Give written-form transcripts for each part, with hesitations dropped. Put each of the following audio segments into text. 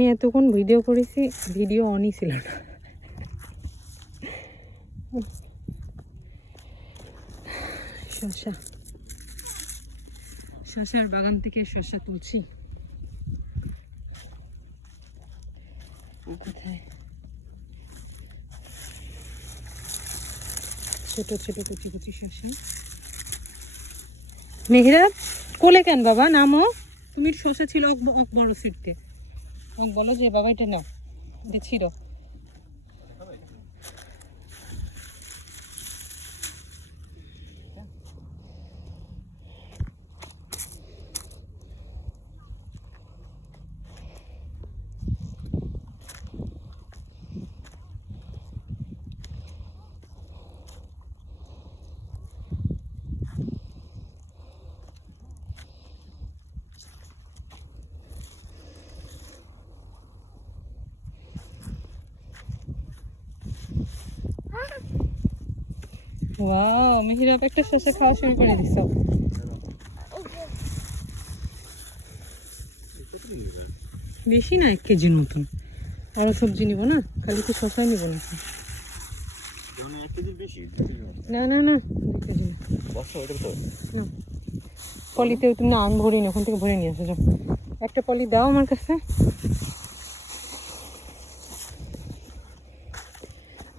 আমি এতক্ষণ ভিডিও করেছি, ভিডিও অনই ছিল না। শসা, শসার বাগান থেকে শসা তুলছি। কোথায় ছোট ছোট কুচি কুচি শসা। মেহেরাব কোলে কেন বাবা, নামো। তুমি শসা ছিল বড় সিটতে, বলো যে বাবা এটা নাও, এটা ছিল। ওয়াও, মেহেরাব একটা শসা খাওয়া শুরু করে দিছ। বেশি না, 1 কেজির মতন। আরো সবজি নিব না, খালি তো শসা নিব না। না না না, 2 কেজি না। না, পলিতেও তুমি আম ভরি না, ওখান থেকে ভরে নিয়ে আসো। একটা পলি দাও আমার কাছে।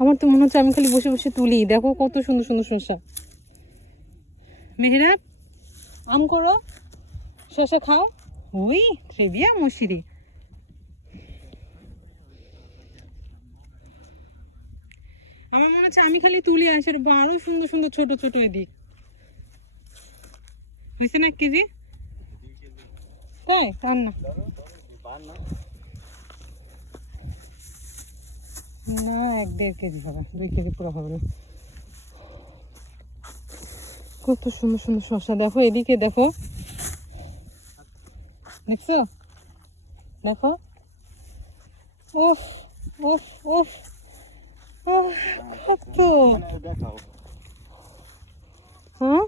আমার তো মনে হচ্ছে আমি খালি বসে বসে তুলি। দেখো কত সুন্দর সুন্দর শসা। মেহেরাব আম করো, শসা খাও। ওই ট্রেবিয়া মশিরি। আমার মনে হচ্ছে আমি খালি তুলি, আসে আরো সুন্দর সুন্দর ছোট ছোট এদিক। হয়েছে না 1 কেজি? তাই রান্না না, 1-1.5 কেজি হবে, 2 কেজি পুরো হবে না। কত সুন্দর সুন্দর শসা। দেখো এদিকে, দেখো, দেখছো, দেখো। উফ উফ উফ, কত। হ্যাঁ